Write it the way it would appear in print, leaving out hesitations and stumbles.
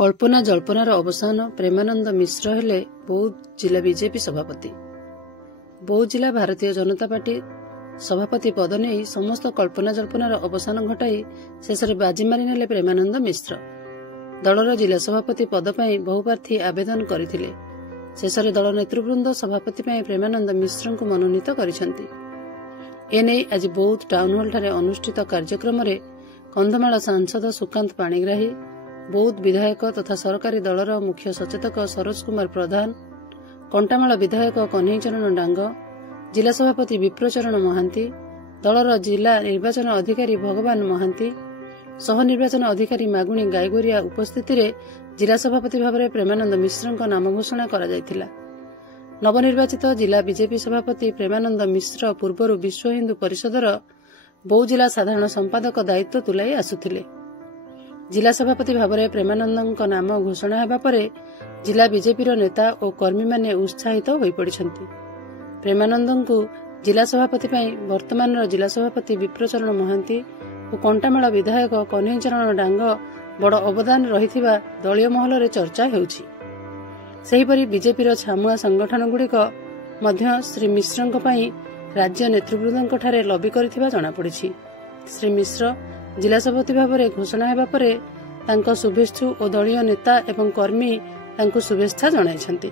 कल्पना जल्पनार अवसान प्रेमानंद मिश्र हेले बौद्ध जिला बीजेपी सभापति। बौद्ध जिला भारतीय जनता पार्टी सभापति पद नहीं समस्त कल्पना जल्पनार अवसान घटाई शेष बाजी मारी नेले प्रेमानंद मिश्र। दलर जिला सभापति पद पर बहु प्रार्थी आवेदन करथिले। शेष दल नेतृवृंद सभापति प्रेमानंद मिश्र को मनोनीत करिसेंती। एने आज बौद्ध टाउन हॉल ठारे अनुष्ठित कार्यक्रम रे कंधमाल सांसद सुकांत पाणिग्राही, बौद्ध विधायक तथा सरकारी दलर मुख्य सचेतक सरोज कुमार प्रधान, कंटामाल विधायक कन्हैचरण डांग, जिला सभापति विप्रचरण महांती, दलर जिला निर्वाचन अधिकारी भगवान महांती, सह निर्वाचन अधिकारी मागुणी गाईगोरिया उपस्थिति रे जिला सभापति भाव में प्रेमानंद मिश्र नाम घोषणा करा जायथिला। नवनिर्वाचित जिला बीजेपी सभापति प्रेमानंद मिश्र पूर्वर विश्व हिंदू परिषदर बौद्ध जिला साधारण संपादक दायित्व तुलाई आसुथिले। जिला सभापति भाव में प्रेमानंद नाम घोषणा होगा पर जिला बीजेपी नेता और कर्मी माने उत्साहित हो पड़िछंती। प्रेमानंद को जिला सभापति वर्तमान जिला सभापति विप्रचरण महांती और कंटामाल विधायक कन्हैचरण डांग बड़ अवदान रहिथिबा दलीय महल रे चर्चा हेउछि। सेहिपरि बीजेपी छामुआ संगठन गुड़िक मध्य श्री मिश्र राज्य नेतृवृंद ठारे लबी करिथिबा जଣା पड़िछि। श्री मिश्र जिला सभापति भाव में घोषणा होगा पर शुभेच्छु और दलीय नेता एवं कर्मी शुभेच्छा जणाइछंती।